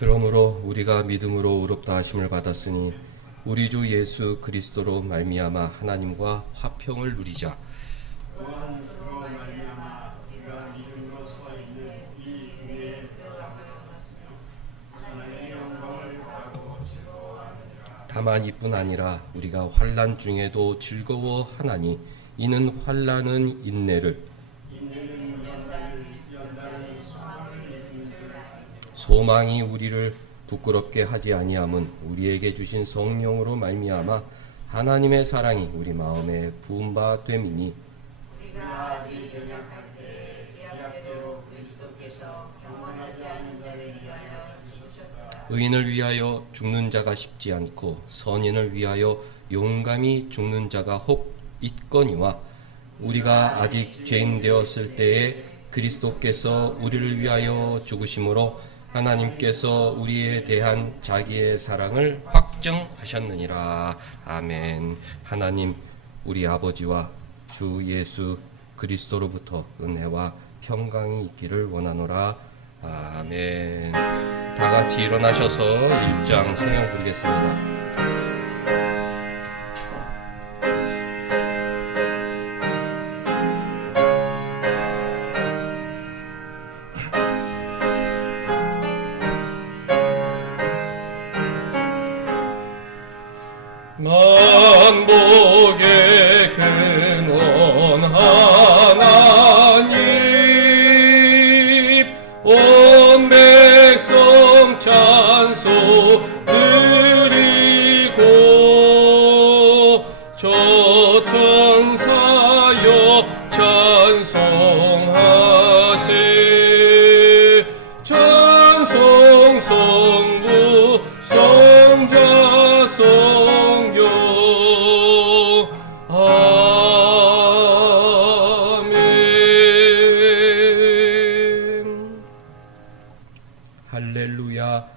그러므로 우리가 믿음으로 의롭다 하심을 받았으니 우리 주 예수 그리스도로 말미암아 하나님과 화평을 누리자. 다만 이뿐 아니라 우리가 환난 중에도 즐거워하나니 이는 환난은 인내를, 소망이 우리를 부끄럽게 하지 아니함은 우리에게 주신 성령으로 말미암아 하나님의 사랑이 우리 마음에 부은 바 됨이니, 우리가 아직 연약할 때 계약대로 그리스도께서 경건하지 않은 자를 위하여 죽으셨다. 의인을 위하여 죽는 자가 쉽지 않고 선인을 위하여 용감히 죽는 자가 혹 있거니와 우리가 아직 죄인 되었을 때에 그리스도께서 우리를 위하여 죽으심으로 하나님께서 우리에 대한 자기의 사랑을 확증하셨느니라. 아멘. 하나님, 우리 아버지와 주 예수 그리스도로부터 은혜와 평강이 있기를 원하노라. 아멘. 다 같이 일어나셔서 1장 성경 드리겠습니다. 만복의 근원 하나님, 온 백성 찬송 드리고 저 천사여 찬송하세. 찬송 성부 성자 성교. 아멘. 할렐루야.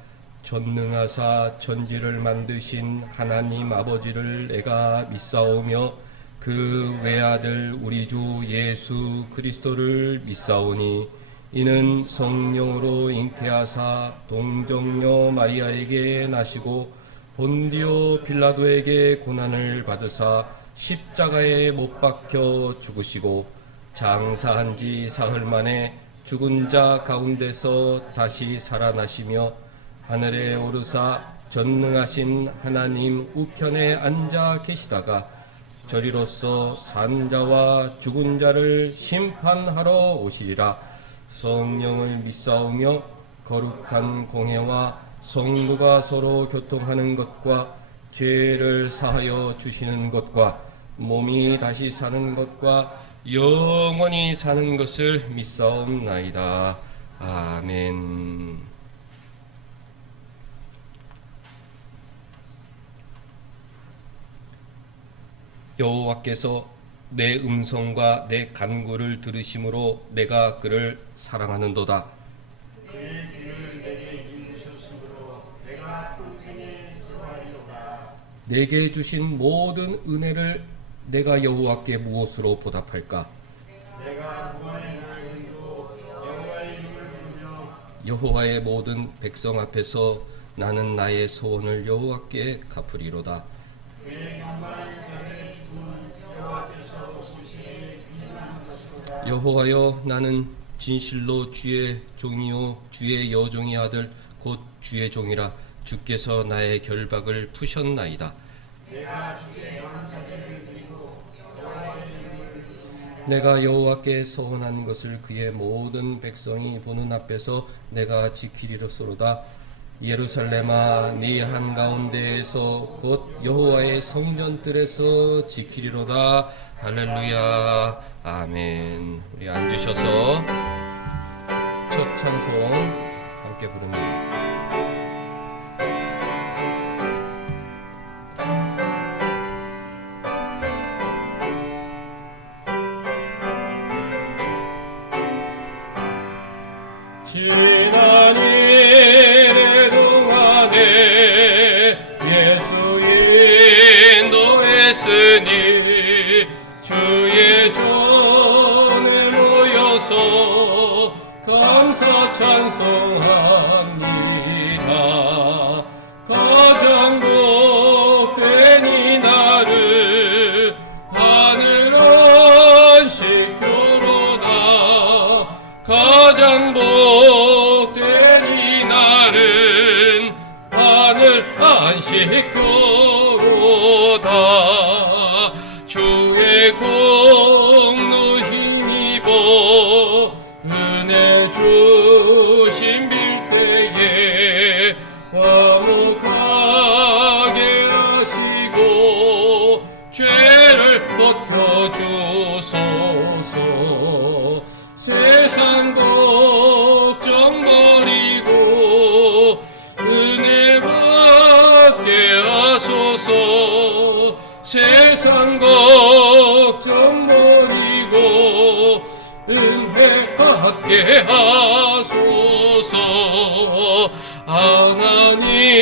전능하사 천지를 만드신 하나님 아버지를 내가 믿사오며 그 외아들 우리 주 예수 그리스도를 믿사오니 이는 성령으로 잉태하사 동정녀 마리아에게 나시고 본디오 빌라도에게 고난을 받으사 십자가에 못 박혀 죽으시고 장사한 지 사흘 만에 죽은 자 가운데서 다시 살아나시며 하늘에 오르사 전능하신 하나님 우편에 앉아 계시다가 저리로서 산 자와 죽은 자를 심판하러 오시리라. 성령을 믿사오며 거룩한 공회와 성도가 서로 교통하는 것과 죄를 사하여 주시는 것과 몸이 다시 사는 것과 영원히 사는 것을 믿사옵나이다. 아멘. 여호와께서 내 음성과 내 간구를 들으심으로 내가 그를 사랑하는도다. 그의 귀를 내게 기울이셨으므로 내가 평생에 기도하리로다. 내게 주신 모든 은혜를 내가 여호와께 무엇으로 보답할까? 내가 구원의 날에도 여호와의 이름을 부르며 여호와의 모든 백성 앞에서 나는 나의 소원을 여호와께 갚으리로다. 그의 경건한 자들의 죽음은 여호와께서 보시기에 기념한 것이로다. 여호와여, 나는 진실로 주의 종이요 주의 여종의 아들 곧 주의 종이라. 주께서 나의 결박을 푸셨나이다. 내가 주께 감사제를 드리고 여호와의 이름을 부르며 내가 여호와께 서원한 것을 그의 모든 백성이 보는 앞에서 내가 지키리로소로다. 예루살렘아, 네 한가운데에서 곧 여호와의 성전들에서 지키리로다. 할렐루야. 아멘. 우리 앉으셔서 첫 찬송 함께 부릅니다. 지난 일의 동안에 예수 인도했으니 주의 전에 모여서 감사 찬송합니다. 믿고로다. 주의 공로 힘입어 은혜 주신 빌때에 화목하게 하시고 죄를 벗겨주소서. 세상 걱정 버리고 은혜 받게 하소서. 세상 걱정 버리고 은혜 받게 하소서. 하나님의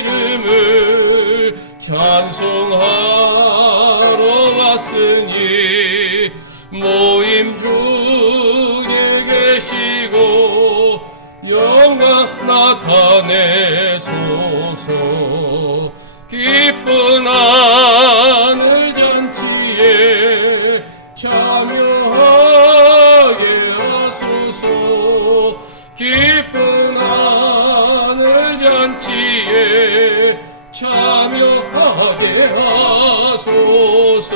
이름을 찬송하러 왔으니 모임 중에 계시고 영광 나타내소서. 기쁜 하늘 잔치에 참여하게 하소서. 기쁜 하늘 잔치에 참여하게 하소서.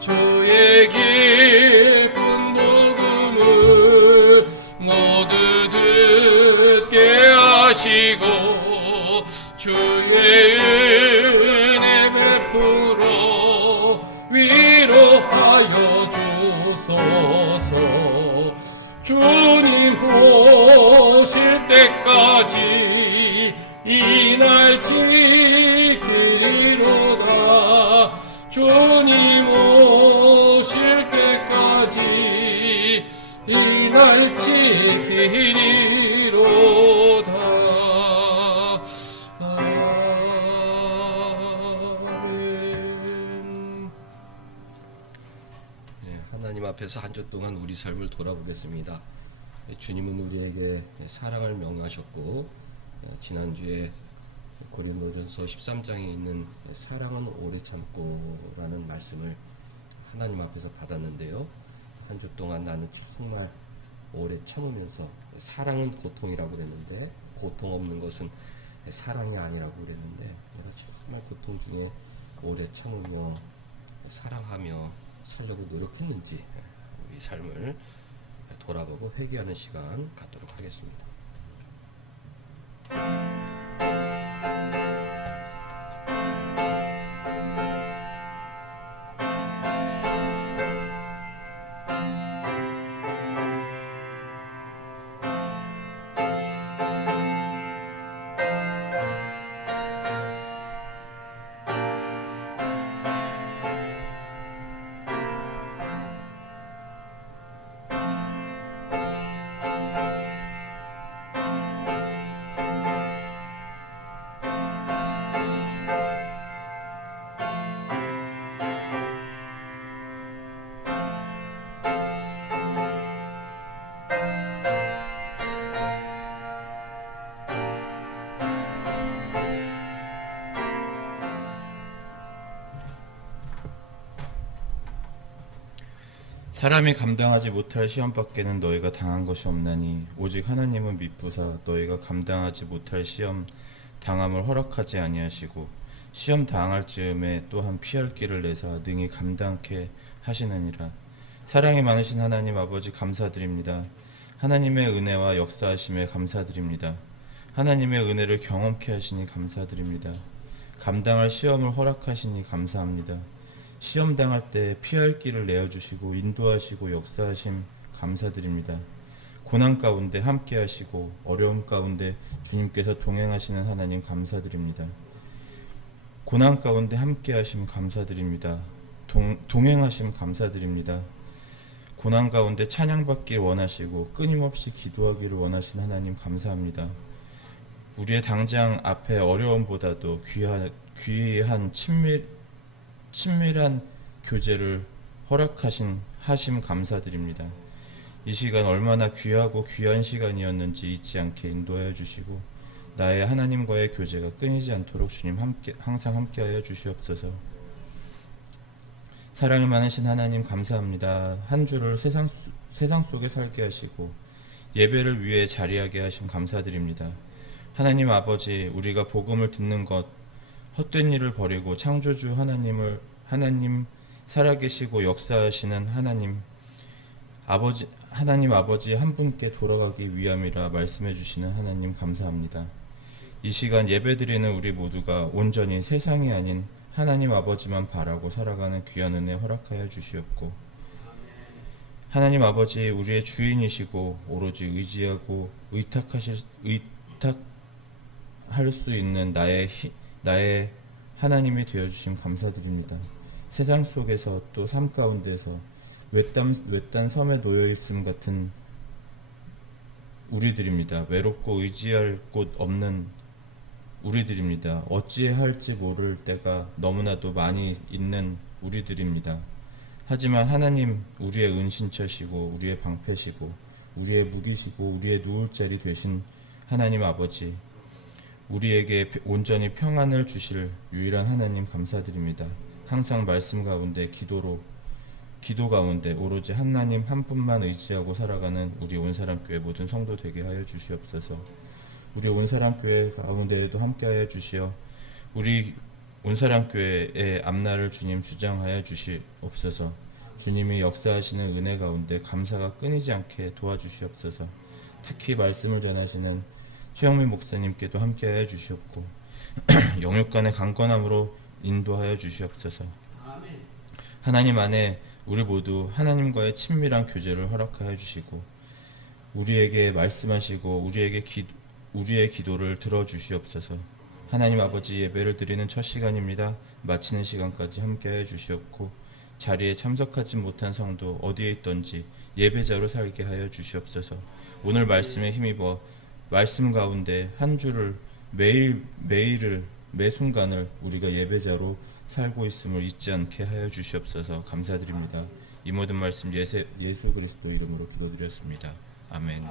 주의 기쁜 복음을 모두 듣게 하시고 주의 은혜 베풀어 위로하여 주소서. 주님 오실 때까지 이 날 지키리로다. 주님 오실 때까지 이 날 지키리로다. 아멘. 하나님 앞에서 한 주 동안 우리 삶을 돌아보겠습니다. 주님은 우리에게 사랑을 명하셨고 지난주에 고린도전서 13장에 있는 사랑은 오래 참고라는 말씀을 하나님 앞에서 받았는데요. 한 주 동안 나는 정말 오래 참으면서 사랑은 고통이라고 그랬는데 고통 없는 것은 사랑이 아니라고 그랬는데 내가 정말 고통 중에 오래 참으며 사랑하며 살려고 노력했는지 우리 삶을 돌아보고 회개하는 시간 갖도록 하겠습니다. 사람이 감당하지 못할 시험밖에는 너희가 당한 것이 없나니 오직 하나님은 미쁘사 너희가 감당하지 못할 시험 당함을 허락하지 아니하시고 시험 당할 즈음에 또한 피할 길을 내사 능히 감당케 하시느니라. 사랑이 많으신 하나님 아버지 감사드립니다. 하나님의 은혜와 역사하심에 감사드립니다. 하나님의 은혜를 경험케 하시니 감사드립니다. 감당할 시험을 허락하시니 감사합니다. 시험 당할 때 피할 길을 내어주시고 인도하시고 역사하심 감사드립니다. 고난 가운데 함께 하시고 어려움 가운데 주님께서 동행하시는 하나님 감사드립니다. 고난 가운데 함께 하심 감사드립니다. 동행하심 감사드립니다. 고난 가운데 찬양받길 원하시고 끊임없이 기도하기를 원하시는 하나님 감사합니다. 우리의 당장 앞에 어려움보다도 귀한 친밀한 교제를 허락하신 하심 감사드립니다. 이 시간 얼마나 귀하고 귀한 시간이었는지 잊지 않게 인도하여 주시고 나의 하나님과의 교제가 끊이지 않도록 주님 항상 함께하여 주시옵소서. 사랑이 많으신 하나님 감사합니다. 한 주를 세상 속에 살게 하시고 예배를 위해 자리하게 하심 감사드립니다. 하나님 아버지, 우리가 복음을 듣는 것, 헛된 일을 버리고 창조주 하나님 살아계시고 역사하시는 하나님 아버지 한 분께 돌아가기 위함이라 말씀해 주시는 하나님 감사합니다. 이 시간 예배드리는 우리 모두가 온전히 세상이 아닌 하나님 아버지만 바라고 살아가는 귀한 은혜 허락하여 주시옵고, 하나님 아버지, 우리의 주인이시고 오로지 의지하고 의탁할 수 있는 나의 하나님이 되어주심 감사드립니다. 세상 속에서 또 삶 가운데서 외딴 섬에 놓여있음 같은 우리들입니다. 외롭고 의지할 곳 없는 우리들입니다. 어찌해야 할지 모를 때가 너무나도 많이 있는 우리들입니다. 하지만 하나님, 우리의 은신처시고 우리의 방패시고 우리의 무기시고 우리의 누울 자리 되신 하나님 아버지, 우리에게 온전히 평안을 주실 유일한 하나님 감사드립니다. 항상 말씀 가운데 기도 가운데 오로지 하나님 한 분만 의지하고 살아가는 우리 온사람교회 모든 성도 되게 하여 주시옵소서. 우리 온사람교회 가운데에도 함께하여 주시어 우리 온사람교회의 앞날을 주님 주장하여 주시옵소서. 주님이 역사하시는 은혜 가운데 감사가 끊이지 않게 도와주시옵소서. 특히 말씀을 전하시는 최영민 목사님께도 함께하여 주시옵고 영육간의 강건함으로 인도하여 주시옵소서. 하나님 안에 우리 모두 하나님과의 친밀한 교제를 허락하여 주시고 우리에게 말씀하시고 우리의 기도를 들어주시옵소서. 하나님 아버지, 예배를 드리는 첫 시간입니다. 마치는 시간까지 함께하여 주시옵고 자리에 참석하지 못한 성도 어디에 있던지 예배자로 살게 하여 주시옵소서. 오늘 말씀에 힘입어 말씀 가운데 한 주를 매일을 매 순간을 우리가 예배자로 살고 있음을 잊지 않게 하여 주시옵소서. 감사드립니다. 이 모든 말씀 예수 그리스도 이름으로 기도드렸습니다. 아멘.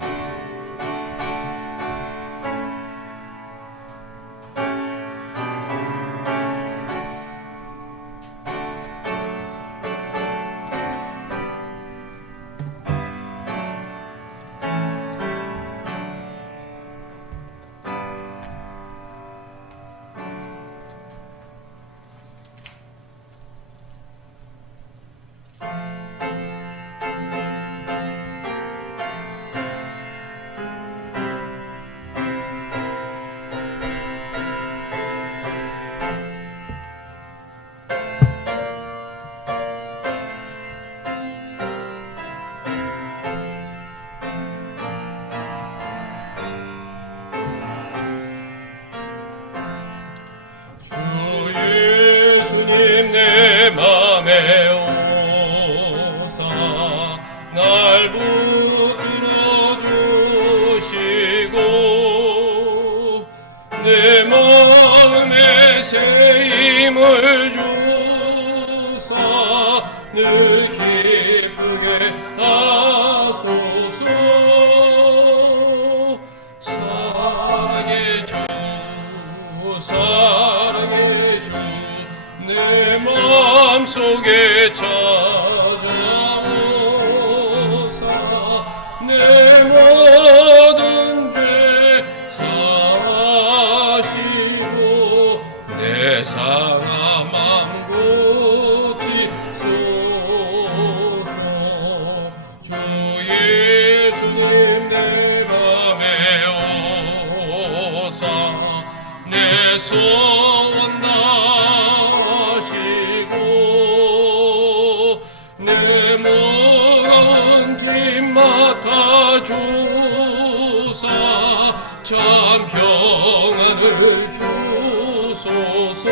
내 마음에 새 힘을 주사 늘 기쁘게 하소서. 사랑의 주 사랑의 주 내 마음속에 찾아오사 내 모든 죄 사시고 내 상한 맘 고치소서. 주 예수님 내 맘에 오사 내 소원 다하시고 내 무거운 짐 맡아주사 참 평안을 주소서.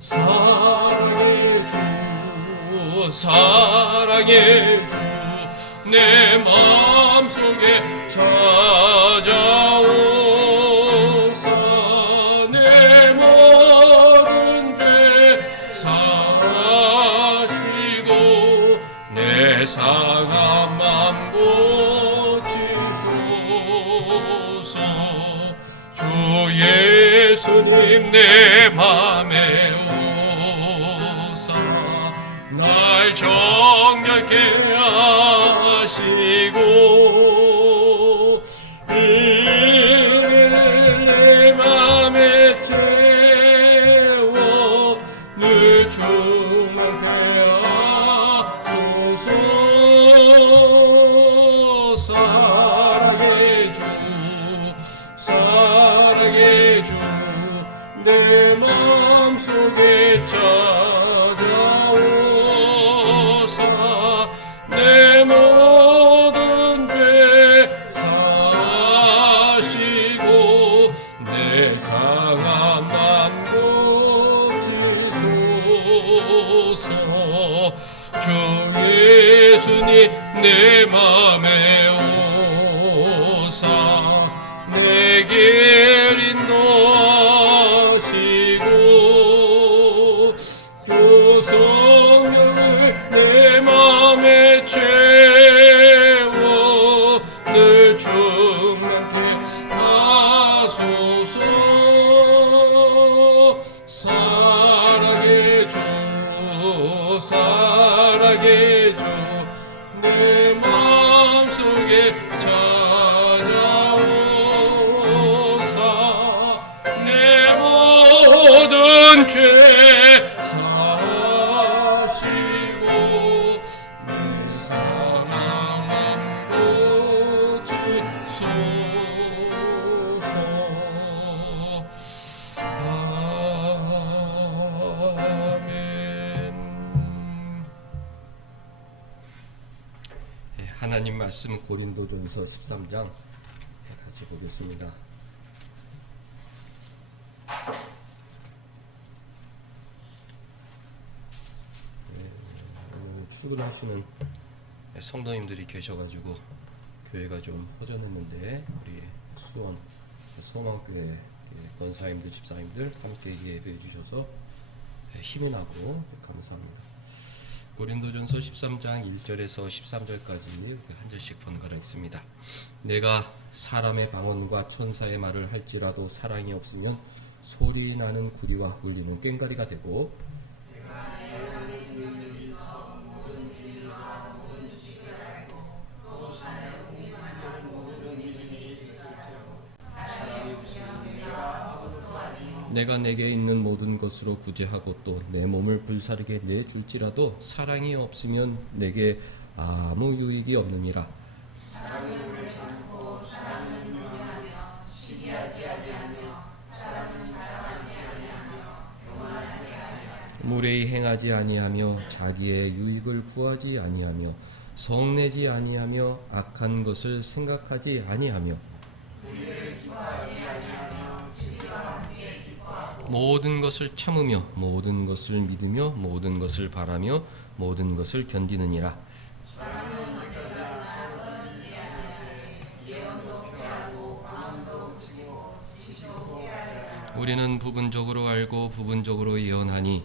사랑의 주 사랑의 주 내 마음속에 찾아오사 내 모든 죄 사시고 내 상한 맘 고치소서. 주 예수님 내 맘에 오사 날 정결케 하시고 주 내 마음속에 찾아오사 내 모든 죄 사시고 내 상한 맘 고치소서 주 예수님 내 맘에 오사 내게 인도하시고 그 성령을 내 맘에 채워 늘 충만케 하소서 사랑의 주 사랑의 주 내 마음속에 찾아오사 내 모든 죄 사시고 내 상한 맘 고치소서 하나님 말씀 고린도전서 13장 같이 보겠습니다. 오늘 출근하시는 성도님들이 계셔가지고 교회가 좀 허전했는데 우리 수원 소망교회 권사님들 집사님들 함께 예배해 주셔서 힘이 나고 감사합니다. 고린도전서 13장 1절에서 13절까지 한 절씩 번갈아 읽습니다. 내가 사람의 방언과 천사의 말을 할지라도 사랑이 없으면 소리 나는 구리와 울리는 꽹과리가 되고 내가 내게 있는 모든 것으로 구제하고 또 내 몸을 불사르게 내줄지라도 사랑이 없으면 내게 아무 유익이 없느니라. 무례히 행하지 아니하며 자기의 유익을 구하지 아니하며 성내지 아니하며 악한 것을 생각하지 아니하며 모든 것을 참으며 모든 것을 믿으며 모든 것을 바라며 모든 것을 견디느니라. 우리는 부분적으로 알고 부분적으로 예언하니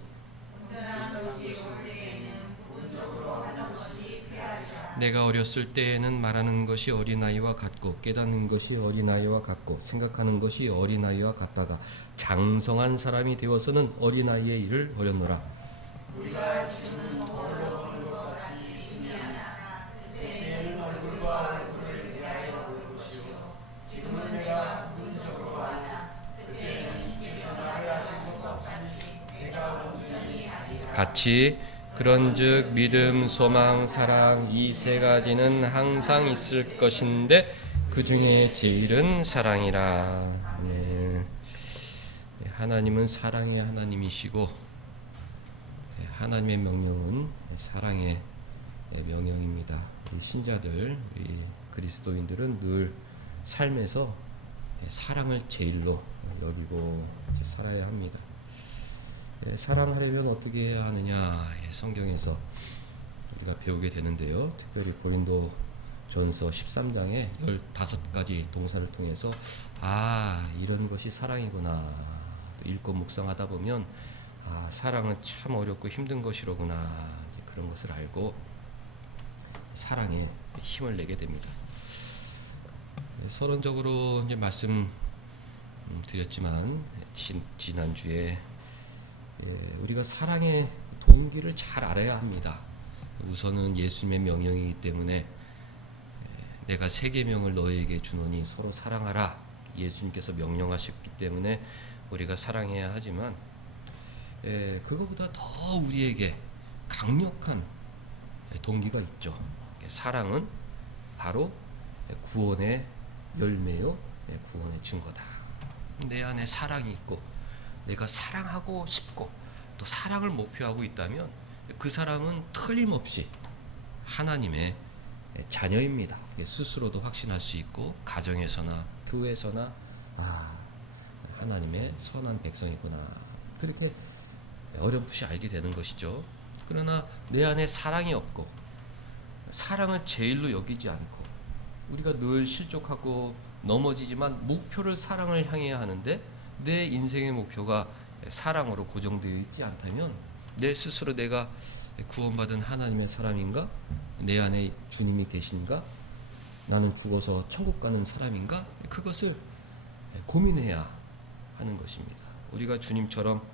내가 어렸을 때에는 말하는 것이 어린아이와 같고 깨닫는 것이 어린아이와 같고 생각하는 것이 어린아이와 같다가 장성한 사람이 되어서는 어린아이의 일을 버렸노라. 우리가 지금은 얼굴과 같이 희미하나 그때에는 얼굴과 얼굴을 대하여 볼 것이요 지금은 내가 부분적으로 하나 그때에는 주께서 나를 아신 것 같이 내가 온전히 아니라. 같이 그런즉 믿음, 소망, 사랑 이 세 가지는 항상 있을 것인데 그 중에 제일은 사랑이라. 네. 하나님은 사랑의 하나님이시고 하나님의 명령은 사랑의 명령입니다. 우리 신자들, 우리 그리스도인들은 늘 삶에서 사랑을 제일로 여기고 살아야 합니다. 사랑하려면 어떻게 해야 하느냐 성경에서 우리가 배우게 되는데요. 특별히 고린도전서 13장에 15가지 동사를 통해서 이런 것이 사랑이구나 읽고 묵상하다 보면 사랑은 참 어렵고 힘든 것이로구나 그런 것을 알고 사랑에 힘을 내게 됩니다. 서론적으로 이제 말씀 드렸지만 지난주에 우리가 사랑의 동기를 잘 알아야 합니다. 우선은 예수님의 명령이기 때문에 내가 세 계명을 너희에게 주노니 서로 사랑하라 예수님께서 명령하셨기 때문에 우리가 사랑해야 하지만 그거보다 더 우리에게 강력한 동기가 있죠. 사랑은 바로 구원의 열매요 구원의 증거다. 내 안에 사랑이 있고 내가 사랑하고 싶고 또 사랑을 목표하고 있다면 그 사람은 틀림없이 하나님의 자녀입니다. 스스로도 확신할 수 있고 가정에서나 교회에서나 하나님의 선한 백성이구나 그렇게 어렴풋이 알게 되는 것이죠. 그러나 내 안에 사랑이 없고 사랑을 제일로 여기지 않고 우리가 늘 실족하고 넘어지지만 목표를 사랑을 향해야 하는데 내 인생의 목표가 사랑으로 고정되어 있지 않다면 내 스스로 내가 구원받은 하나님의 사람인가? 내 안에 주님이 계신가? 나는 죽어서 천국 가는 사람인가? 그것을 고민해야 하는 것입니다. 우리가 주님처럼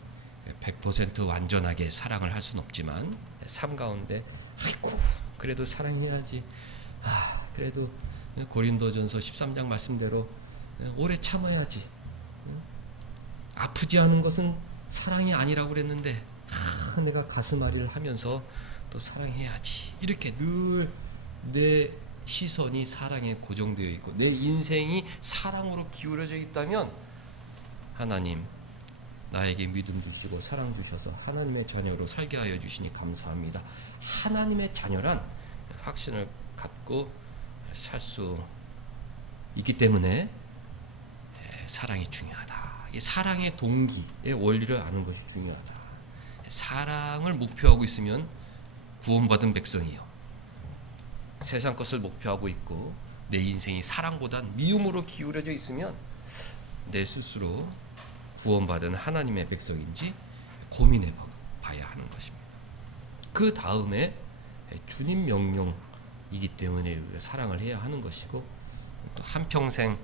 100% 완전하게 사랑을 할 수는 없지만 삶 가운데 아이고 그래도 사랑해야지 그래도 고린도전서 13장 말씀대로 오래 참아야지 아프지 않은 것은 사랑이 아니라고 그랬는데 내가 가슴앓이를 하면서 또 사랑해야지 이렇게 늘 내 시선이 사랑에 고정되어 있고 내 인생이 사랑으로 기울어져 있다면 하나님 나에게 믿음 주시고 사랑 주셔서 하나님의 자녀로 살게 하여 주시니 감사합니다. 하나님의 자녀란 확신을 갖고 살 수 있기 때문에 사랑이 중요하다. 이 사랑의 동기의 원리를 아는 것이 중요하다. 사랑을 목표하고 있으면 구원받은 백성이요. 세상 것을 목표하고 있고 내 인생이 사랑보단 미움으로 기울어져 있으면 내 스스로 구원받은 하나님의 백성인지 고민해 봐야 하는 것입니다. 그 다음에 주님 명령이기 때문에 우리가 사랑을 해야 하는 것이고 또 한평생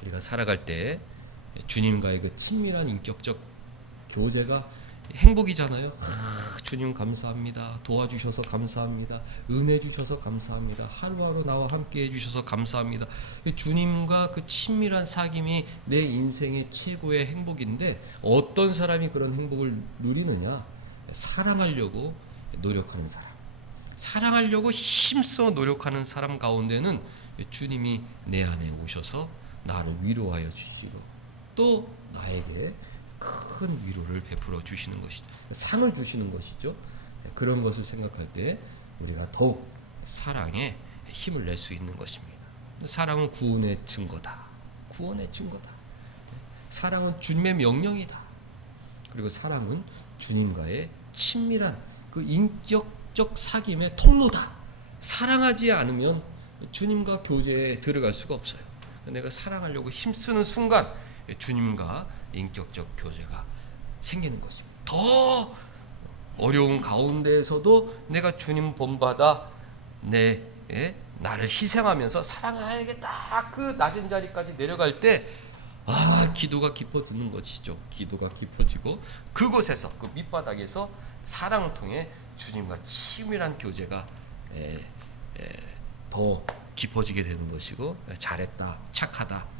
우리가 살아갈 때 주님과의 그 친밀한 인격적 교제가 행복이잖아요. 주님 감사합니다. 도와주셔서 감사합니다. 은혜 주셔서 감사합니다. 하루하루 나와 함께 해주셔서 감사합니다. 주님과 그 친밀한 사귐이 내 인생의 최고의 행복인데 어떤 사람이 그런 행복을 누리느냐? 사랑하려고 노력하는 사람, 사랑하려고 힘써 노력하는 사람 가운데는 주님이 내 안에 오셔서 나를 위로하여 주시고 또 나에게 큰 위로를 베풀어 주시는 것이죠. 상을 주시는 것이죠. 그런 것을 생각할 때 우리가 더욱 사랑에 힘을 낼 수 있는 것입니다. 사랑은 구원의 증거다. 구원의 증거다. 사랑은 주님의 명령이다. 그리고 사랑은 주님과의 친밀한 그 인격적 사귐의 통로다. 사랑하지 않으면 주님과 교제에 들어갈 수가 없어요. 내가 사랑하려고 힘쓰는 순간 주님과 인격적 교제가 생기는 것입니다. 더 어려운 가운데에서도 내가 주님 본받아 나를 희생하면서 사랑해야겠다. 그 낮은 자리까지 내려갈 때 기도가 깊어지는 것이죠. 기도가 깊어지고 그곳에서 그 밑바닥에서 사랑을 통해 주님과 친밀한 교제가 더 깊어지게 되는 것이고 잘했다, 착하다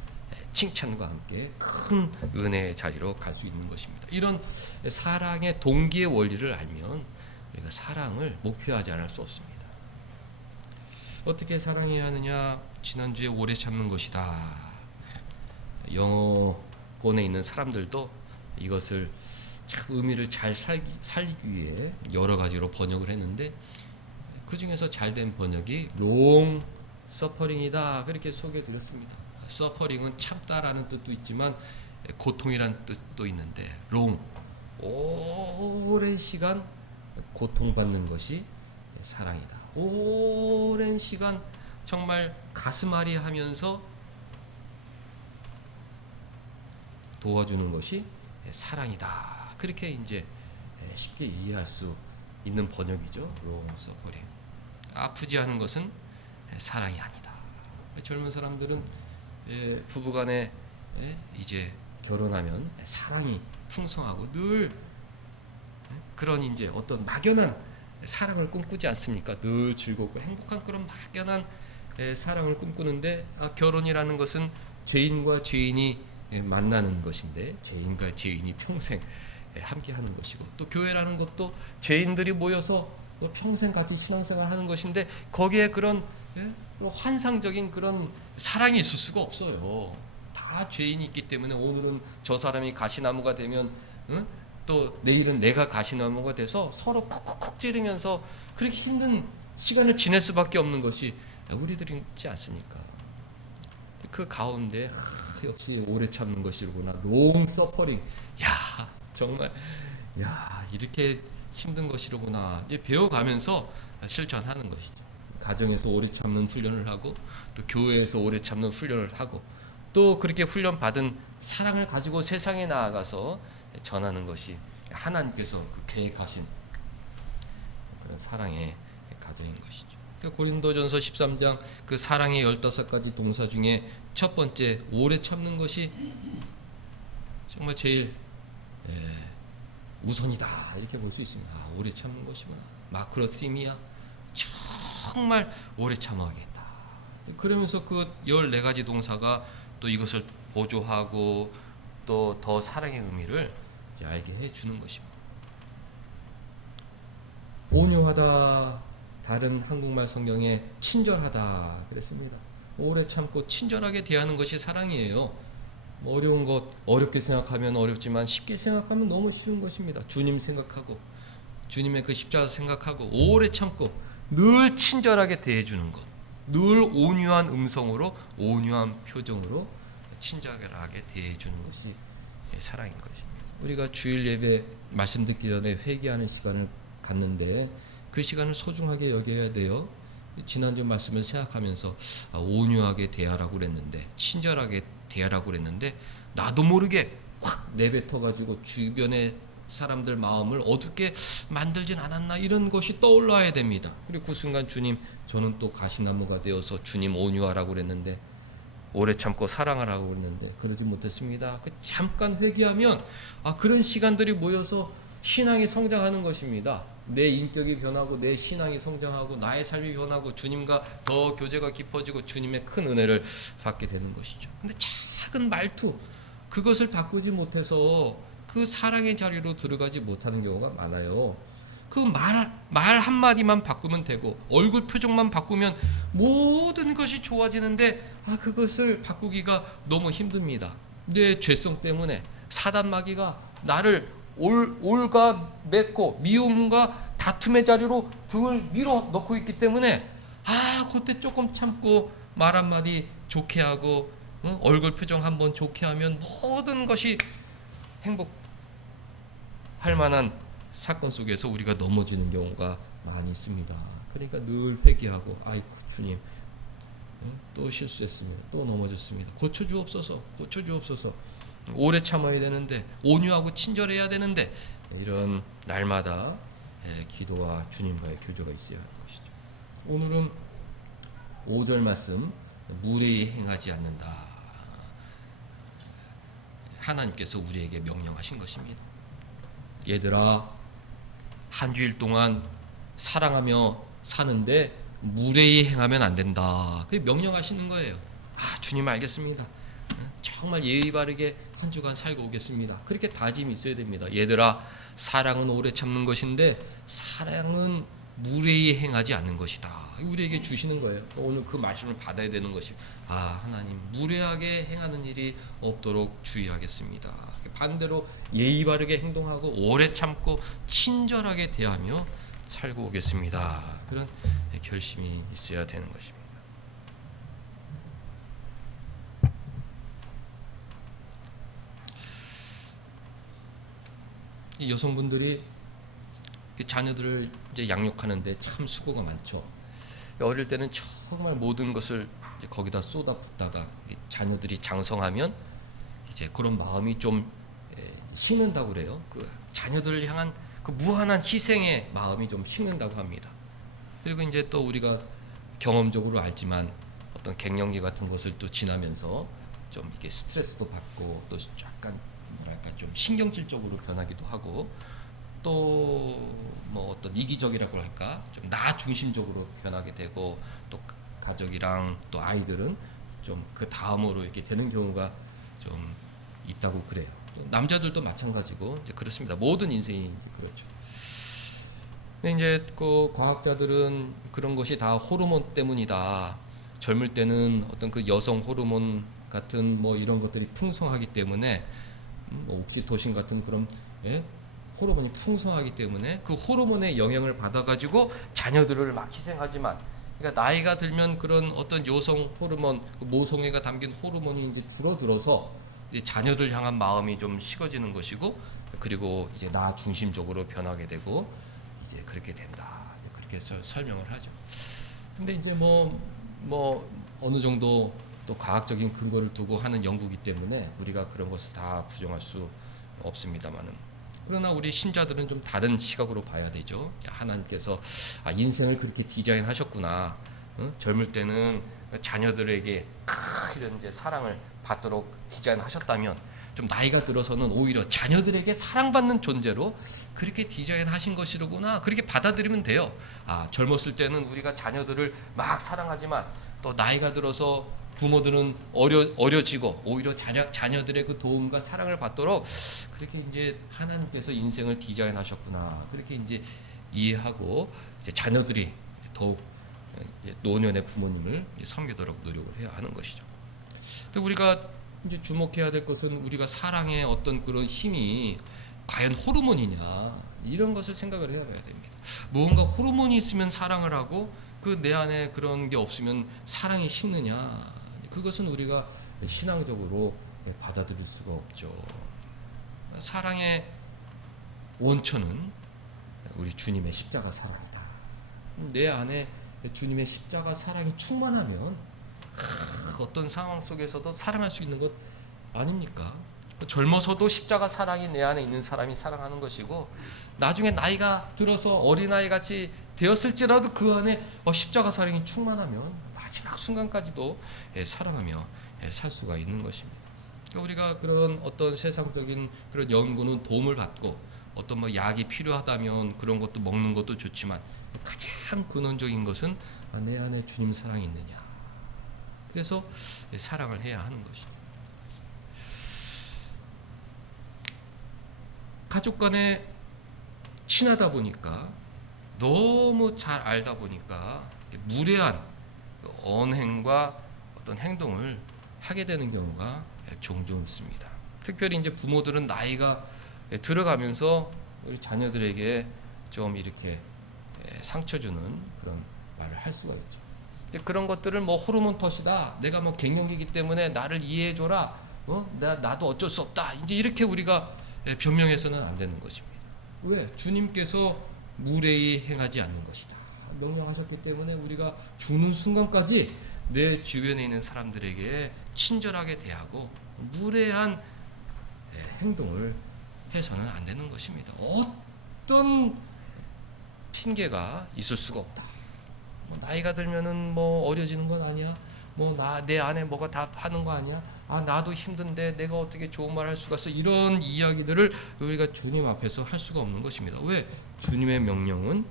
칭찬과 함께 큰 은혜의 자리로 갈 수 있는 것입니다. 이런 사랑의 동기의 원리를 알면 우리가 사랑을 목표하지 않을 수 없습니다. 어떻게 사랑해야 하느냐? 지난주에 오래 참는 것이다. 영어권에 있는 사람들도 이것을 참 의미를 잘 살리기 위해 여러 가지로 번역을 했는데 그 중에서 잘된 번역이 long suffering이다 그렇게 소개해드렸습니다. 서퍼링은 참다라는 뜻도 있지만 고통이라는 뜻도 있는데 long 오랜 시간 고통받는 것이 사랑이다. 오랜 시간 정말 가슴앓이 하면서 도와주는 것이 사랑이다. 그렇게 이제 쉽게 이해할 수 있는 번역이죠. long suffering. 아프지 않은 것은 사랑이 아니다. 젊은 사람들은 부부간에 이제 결혼하면 사랑이 풍성하고 늘 그런 이제 어떤 막연한 사랑을 꿈꾸지 않습니까? 늘 즐겁고 행복한 그런 막연한 사랑을 꿈꾸는데 결혼이라는 것은 죄인과 죄인이 만나는 것인데 죄인과 죄인이 평생 함께하는 것이고 또 교회라는 것도 죄인들이 모여서 평생 같이 신앙생활 하는 것인데 거기에 그런 환상적인 그런 사랑이 있을 수가 없어요. 다 다 죄인이 있기 때문에 오늘은 저 사람이 가시나무가 되면 응? 또 내일은 내가 가시나무가 돼서 서로 콕콕콕 찌르면서 그렇게 힘든 시간을 지낼 수밖에 없는 것이 우리들이지 않습니까? 그 가운데 역시 오래 참는 것이로구나. 롱 서퍼링. 야 정말 야 이렇게 힘든 것이로구나. 이제 배워가면서 실천하는 것이죠. 가정에서 오래 참는 훈련을 하고 또 교회에서 오래 참는 훈련을 하고 또 그렇게 훈련 받은 사랑을 가지고 세상에 나아가서 전하는 것이 하나님께서 그 계획하신 그런 사랑의 가정인 것이죠. 고린도전서 13장 그 사랑의 15가지 동사 중에 첫 번째 오래 참는 것이 정말 제일 우선이다 이렇게 볼 수 있습니다. 오래 참는 것이구나. 마크로시미아 정말 오래 참아야겠다. 그러면서 그 14가지 동사가 또 이것을 보조하고 또 더 사랑의 의미를 이제 알게 해주는 것입니다. 온유하다, 다른 한국말 성경에 친절하다 그랬습니다. 오래 참고 친절하게 대하는 것이 사랑이에요. 어려운 것 어렵게 생각하면 어렵지만 쉽게 생각하면 너무 쉬운 것입니다. 주님 생각하고 주님의 그 십자가 생각하고 오래 참고 늘 친절하게 대해주는 것, 늘 온유한 음성으로 온유한 표정으로 친절하게 대해주는 것이 사랑인 것입니다. 우리가 주일 예배 말씀 듣기 전에 회개하는 시간을 갖는데 그 시간을 소중하게 여겨야 돼요. 지난주 말씀을 생각하면서 온유하게 대하라고 그랬는데 친절하게 대하라고 그랬는데 나도 모르게 확 내뱉어가지고 주변의 사람들 마음을 어둡게 만들진 않았나 이런 것이 떠올라야 됩니다. 그리고 그 순간 주님 저는 또 가시나무가 되어서 주님 온유하라고 그랬는데 오래 참고 사랑하라고 그랬는데 그러지 못했습니다. 그 잠깐 회개하면 그런 시간들이 모여서 신앙이 성장하는 것입니다. 내 인격이 변하고 내 신앙이 성장하고 나의 삶이 변하고 주님과 더 교제가 깊어지고 주님의 큰 은혜를 받게 되는 것이죠. 근데 작은 말투 그것을 바꾸지 못해서 그 사랑의 자리로 들어가지 못하는 경우가 많아요. 그 말 한마디만 바꾸면 되고 얼굴 표정만 바꾸면 모든 것이 좋아지는데 그것을 바꾸기가 너무 힘듭니다. 내 죄성 때문에 사단 마귀가 나를 올과 맺고 미움과 다툼의 자리로 등을 밀어 넣고 있기 때문에 그때 조금 참고 말 한마디 좋게 하고 얼굴 표정 한번 좋게 하면 모든 것이 행복할 만한 사건 속에서 우리가 넘어지는 경우가 많이 있습니다. 그러니까 늘 회개하고 아이고 주님 또 실수했습니다. 또 넘어졌습니다. 고쳐주옵소서. 오래 참아야 되는데 온유하고 친절해야 되는데 이런 날마다 기도와 주님과의 교제가 있어야 하는 것이죠. 오늘은 5절 말씀 무례히 행하지 않는다. 하나님께서 우리에게 명령하신 것입니다. 얘들아 한 주일 동안 사랑하며 사는데 무례히 행하면 안 된다. 그게 명령하시는 거예요. 주님 알겠습니다. 정말 예의 바르게 한 주간 살고 오겠습니다. 그렇게 다짐이 있어야 됩니다. 얘들아 사랑은 오래 참는 것인데 사랑은 무례히 행하지 않는 것이다. 우리에게 주시는 거예요. 오늘 그 말씀을 받아야 되는 것이 하나님 무례하게 행하는 일이 없도록 주의하겠습니다. 반대로 예의 바르게 행동하고 오래 참고 친절하게 대하며 살고 오겠습니다. 그런 결심이 있어야 되는 것입니다. 이 여성분들이 자녀들을 이제 양육하는데 참 수고가 많죠. 어릴 때는 정말 모든 것을 이제 거기다 쏟아붓다가 자녀들이 장성하면 이제 그런 마음이 좀 식는다고 그래요. 그 자녀들을 향한 그 무한한 희생의 마음이 좀 식는다고 합니다. 그리고 이제 또 우리가 경험적으로 알지만 어떤 갱년기 같은 것을 또 지나면서 좀 이렇게 스트레스도 받고 또 약간 좀 신경질적으로 변하기도 하고 또 뭐 어떤 이기적이라고 할까 좀 나 중심적으로 변하게 되고 또 가족이랑 또 아이들은 좀 그 다음으로 이렇게 되는 경우가 좀 있다고 그래요. 남자들도 마찬가지고 이제 그렇습니다. 모든 인생이 그렇죠. 근데 이제 그 과학자들은 그런 것이 다 호르몬 때문이다. 젊을 때는 어떤 그 여성 호르몬 같은 뭐 이런 것들이 풍성하기 때문에 뭐 옥시토신 같은 그런 호르몬이 풍성하기 때문에 그 호르몬의 영향을 받아가지고 자녀들을 막 희생하지만, 그러니까 나이가 들면 그런 어떤 여성 호르몬, 그 모성애가 담긴 호르몬이 이제 줄어들어서 이제 자녀들 향한 마음이 좀 식어지는 것이고, 그리고 이제 나 중심적으로 변하게 되고 이제 그렇게 된다. 그렇게 설명을 하죠. 근데 이제 뭐 어느 정도 또 과학적인 근거를 두고 하는 연구이기 때문에 우리가 그런 것을 다 부정할 수 없습니다만은, 그러나 우리 신자들은 좀 다른 시각으로 봐야 되죠. 하나님께서 인생을 그렇게 디자인하셨구나. 젊을 때는 자녀들에게 이런 이제 사랑을 받도록 디자인하셨다면, 좀 나이가 들어서는 오히려 자녀들에게 사랑받는 존재로 그렇게 디자인하신 것이로구나. 그렇게 받아들이면 돼요. 젊었을 때는 우리가 자녀들을 막 사랑하지만 또 나이가 들어서 부모들은 어려지고 오히려 자녀들의 그 도움과 사랑을 받도록 그렇게 이제 하나님께서 인생을 디자인하셨구나. 그렇게 이제 이해하고 이제 자녀들이 더욱 노년의 부모님을 섬기도록 노력을 해야 하는 것이죠. 또 우리가 이제 주목해야 될 것은 우리가 사랑의 어떤 그런 힘이 과연 호르몬이냐, 이런 것을 생각을 해봐야 됩니다. 무언가 호르몬이 있으면 사랑을 하고 그 내 안에 그런 게 없으면 사랑이 식느냐, 그것은 우리가 신앙적으로 받아들일 수가 없죠. 사랑의 원천은 우리 주님의 십자가 사랑이다. 내 안에 주님의 십자가 사랑이 충만하면 어떤 상황 속에서도 사랑할 수 있는 것 아닙니까? 젊어서도 십자가 사랑이 내 안에 있는 사람이 사랑하는 것이고, 나중에 나이가 들어서 어린아이 같이 되었을지라도 그 안에 십자가 사랑이 충만하면 마지막 순간까지도 사랑하며 살 수가 있는 것입니다. 우리가 그런 어떤 세상적인 그런 연구는 도움을 받고, 어떤 뭐 약이 필요하다면 그런 것도 먹는 것도 좋지만, 가장 근원적인 것은 내 안에 주님 사랑이 있느냐. 그래서 사랑을 해야 하는 것이죠. 가족 간에 친하다 보니까, 너무 잘 알다 보니까 무례한 언행과 어떤 행동을 하게 되는 경우가 종종 있습니다. 특별히 이제 부모들은 나이가 들어가면서 우리 자녀들에게 좀 이렇게 상처 주는 그런 말을 할 수가 있죠. 근데 그런 것들을 뭐 호르몬 탓이다, 내가 뭐 갱년기이기 때문에 나를 이해해줘라, 나도 어쩔 수 없다, 이제 이렇게 우리가 변명해서는 안 되는 것입니다. 왜? 주님께서 무례히 행하지 않는 것이다 명령하셨기 때문에 우리가 죽는 순간까지 내 주변에 있는 사람들에게 친절하게 대하고 무례한 행동을 해서는 안 되는 것입니다. 어떤 핑계가 있을 수가 없다. 나이가 들면은 뭐 어려지는 건 아니야. 뭐 내 안에 뭐가 다 하는 거 아니야. 나도 힘든데 내가 어떻게 좋은 말 할 수가 있어. 이런 이야기들을 우리가 주님 앞에서 할 수가 없는 것입니다. 왜? 주님의 명령은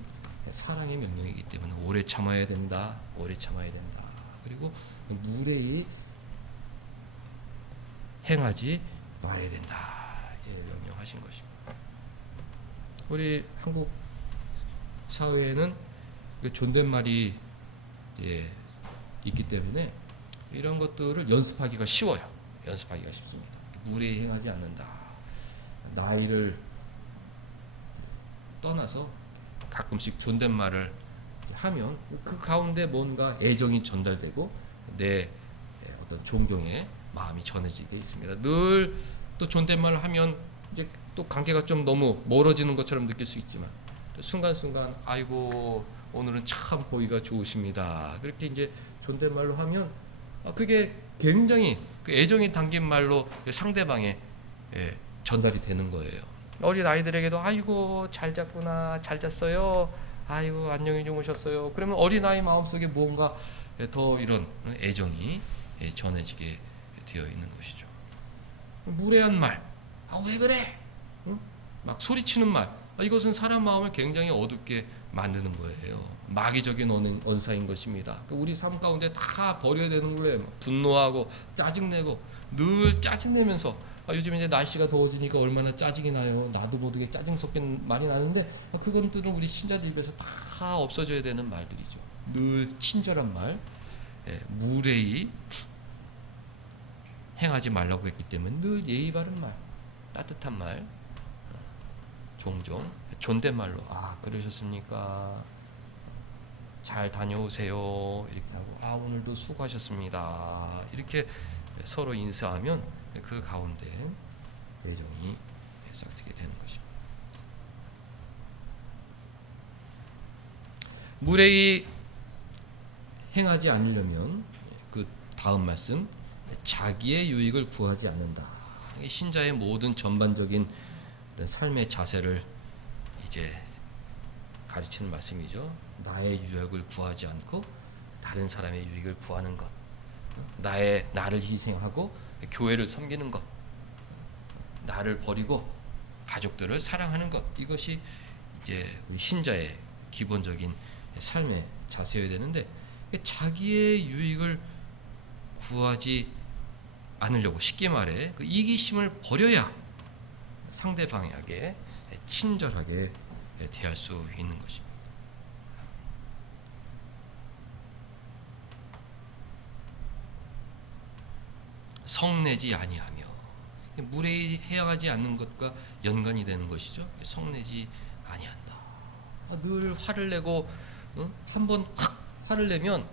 사랑의 명령이기 때문에 오래 참아야 된다. 오래 참아야 된다. 그리고 무례히 행하지 말아야 된다. 명령하신 것입니다. 우리 한국 사회에는 존댓말이 이제 있기 때문에 이런 것들을 연습하기가 쉬워요. 연습하기가 쉽습니다. 무례히 행하지 않는다. 나이를 떠나서 가끔씩 존댓말을 하면 그 가운데 뭔가 애정이 전달되고 내 어떤 존경의 마음이 전해지게 있습니다. 늘 또 존댓말을 하면 이제 또 관계가 좀 너무 멀어지는 것처럼 느낄 수 있지만, 순간순간 아이고 오늘은 참 보기가 좋으십니다. 그렇게 이제 존댓말로 하면 그게 굉장히 그 애정이 담긴 말로 상대방에 전달이 되는 거예요. 어린 아이들에게도 아이고 잘 잤구나, 잘 잤어요, 아이고 안녕히 주무셨어요. 그러면 어린 아이 마음속에 뭔가 더 이런 애정이 전해지게 되어 있는 것이죠. 무례한 말, 왜 그래? 응? 막 소리치는 말, 이것은 사람 마음을 굉장히 어둡게 만드는 거예요. 마귀적인 언사인 것입니다. 우리 삶 가운데 다 버려야 되는 거예요. 분노하고 짜증내고 늘 짜증내면서, 요즘 이제 날씨가 더워지니까 얼마나 짜증이 나요. 나도 모르게 짜증 섞인 말이 나는데, 그것들은 우리 신자들 입에서 다 없어져야 되는 말들이죠. 늘 친절한 말, 무례히 행하지 말라고 했기 때문에 늘 예의 바른 말, 따뜻한 말, 종종 존댓말로 그러셨습니까? 잘 다녀오세요. 이렇게 하고 오늘도 수고하셨습니다. 이렇게 서로 인사하면 그 가운데 애정이 싹트게 되는 것입니다. 무례히 행하지 않으려면 그 다음 말씀, 자기의 유익을 구하지 않는다. 신자의 모든 전반적인 삶의 자세를 이제 가르치는 말씀이죠. 나의 유익을 구하지 않고 다른 사람의 유익을 구하는 것, 나를 희생하고 교회를 섬기는 것, 나를 버리고 가족들을 사랑하는 것, 이것이 이제 우리 신자의 기본적인 삶의 자세여야 되는데, 자기의 유익을 구하지 않으려고, 쉽게 말해 그 이기심을 버려야 상대방에게 친절하게 대할 수 있는 것입니다. 성내지 아니하며, 무례히 행하지 않는 것과 연관이 되는 것이죠. 성내지 아니한다. 늘 화를 내고 한번 확 화를 내면,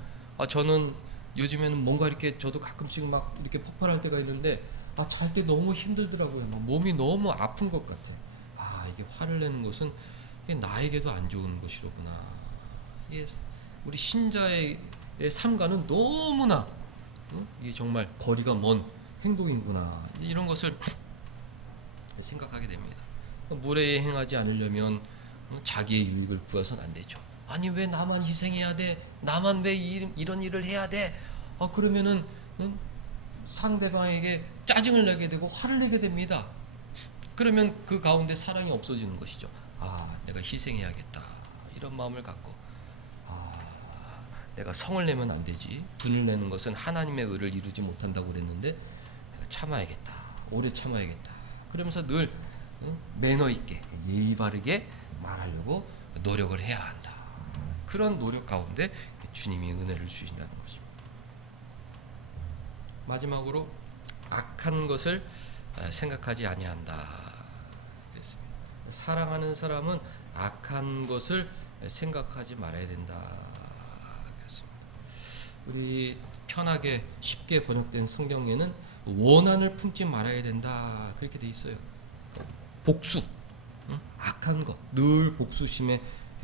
저는 요즘에는 뭔가 이렇게 저도 가끔씩 막 이렇게 폭발할 때가 있는데, 잘 때 너무 힘들더라고요. 몸이 너무 아픈 것 같아. 이게 화를 내는 것은 이게 나에게도 안 좋은 것이로구나. 이게 우리 신자의 삶과는 너무나 이게 정말 거리가 먼 행동이구나. 이런 것을 생각하게 됩니다. 무례히 행하지 않으려면 자기의 유익을 구해서는 안 되죠. 아니 왜 나만 희생해야 돼? 나만 왜 이런 일을 해야 돼? 그러면은 상대방에게 짜증을 내게 되고 화를 내게 됩니다. 그러면 그 가운데 사랑이 없어지는 것이죠. 내가 희생해야겠다, 이런 마음을 갖고, 내가 성을 내면 안 되지. 분을 내는 것은 하나님의 의를 이루지 못한다고 그랬는데 내가 참아야겠다, 오래 참아야겠다. 그러면서 늘 매너 있게 예의 바르게 말하려고 노력을 해야 한다. 그런 노력 가운데 주님이 은혜를 주신다는 것입니다. 마지막으로 악한 것을 생각하지 아니한다 그랬습니다. 사랑하는 사람은 악한 것을 생각하지 말아야 된다 그랬습니다. 우리 편하게 쉽게 번역된 성경에는 원한을 품지 말아야 된다 그렇게 돼 있어요. 복수, 악한 것, 늘 복수심에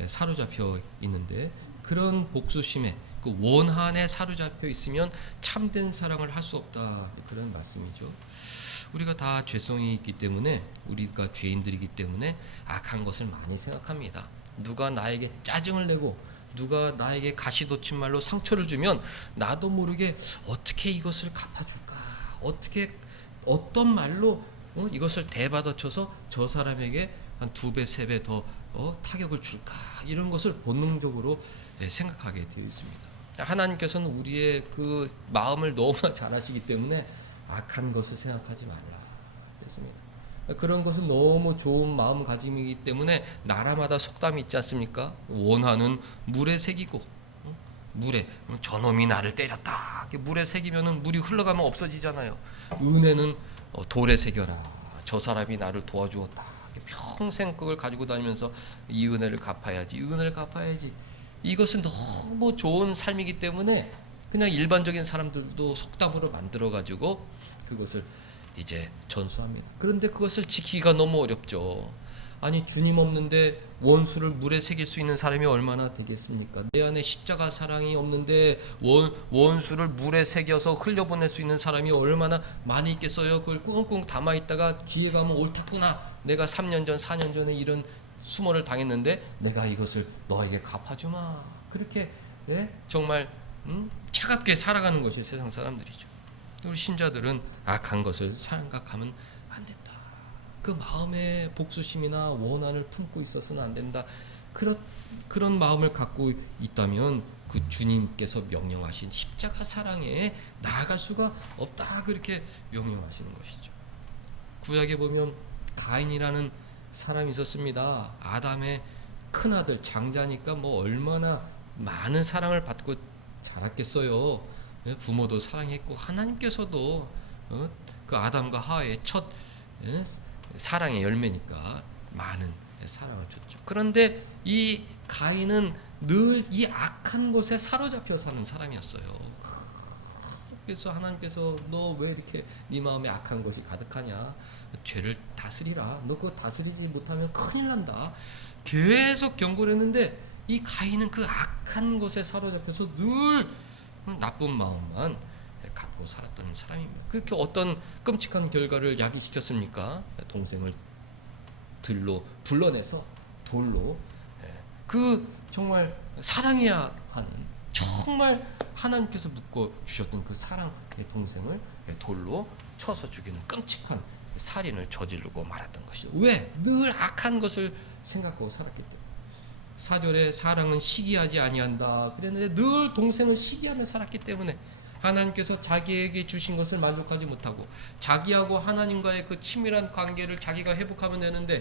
사로잡혀 있는데, 그런 복수심에 그 원한에 사로잡혀 있으면 참된 사랑을 할 수 없다, 그런 말씀이죠. 우리가 다 죄성이 있기 때문에, 우리가 죄인들이기 때문에 악한 것을 많이 생각합니다. 누가 나에게 짜증을 내고 누가 나에게 가시돋친 말로 상처를 주면 나도 모르게 어떻게 이것을 갚아줄까, 어떤 말로 이것을 대받아쳐서 저 사람에게 한 2배, 3배 더 타격을 줄까, 이런 것을 본능적으로 생각하게 되어 있습니다. 하나님께서는 우리의 그 마음을 너무나 잘 아시기 때문에 악한 것을 생각하지 말라 그랬습니다. 그런 것은 너무 좋은 마음가짐이기 때문에 나라마다 속담이 있지 않습니까? 원한은 물에 새기고, 물에 저놈이 나를 때렸다, 물에 새기면은 물이 흘러가면 없어지잖아요. 은혜는 돌에 새겨라, 저 사람이 나를 도와주었다, 평생 그걸 가지고 다니면서 이 은혜를 갚아야지, 은혜를 갚아야지. 이것은 너무 좋은 삶이기 때문에 그냥 일반적인 사람들도 속담으로 만들어 가지고 그것을 이제 전수합니다. 그런데 그것을 지키기가 너무 어렵죠. 아니 주님 없는데 원수를 물에 새길 수 있는 사람이 얼마나 되겠습니까? 내 안에 십자가 사랑이 없는데 원수를 물에 새겨서 흘려보낼 수 있는 사람이 얼마나 많이 있겠어요. 그걸 꽁꽁 담아있다가 기회가 오면 옳겠구나, 내가 3년 전 4년 전에 이런 수모를 당했는데 내가 이것을 너에게 갚아주마, 그렇게 정말 차갑게 살아가는 것이 세상 사람들이죠. 우리 신자들은 악한 것을 생각하면 안 된다. 그 마음에 복수심이나 원한을 품고 있어서는 안 된다. 그런 마음을 갖고 있다면 그 주님께서 명령하신 십자가 사랑에 나아갈 수가 없다, 그렇게 명령하시는 것이죠. 구약에 보면 가인이라는 사람이 있었습니다. 아담의 큰아들, 장자니까 뭐 얼마나 많은 사랑을 받고 자랐겠어요. 부모도 사랑했고 하나님께서도 그 아담과 하와의 첫 사랑의 열매니까 많은 사랑을 줬죠. 그런데 이 가인은 늘 이 악한 곳에 사로잡혀 사는 사람이었어요. 그래서 하나님께서 너 왜 이렇게 네 마음에 악한 것이 가득하냐? 죄를 다스리라. 너 그거 다스리지 못하면 큰일 난다. 계속 경고를 했는데 이 가인은 그 악한 것에 사로잡혀서 늘 나쁜 마음만 갖고 살았던 사람입니다. 그렇게 어떤 끔찍한 결과를 야기시켰습니까? 동생을 들로 불러내서 돌로 그 정말 사랑해야 하는 정말 하나님께서 묶어 주셨던 그 사랑의 동생을 돌로 쳐서 죽이는 끔찍한 살인을 저지르고 말았던 것이죠. 왜? 늘 악한 것을 생각하고 살았기 때문에. 4절에 사랑은 시기하지 아니한다 그랬는데 늘 동생을 시기하며 살았기 때문에 하나님께서 자기에게 주신 것을 만족하지 못하고 자기하고 하나님과의 그 친밀한 관계를 자기가 회복하면 되는데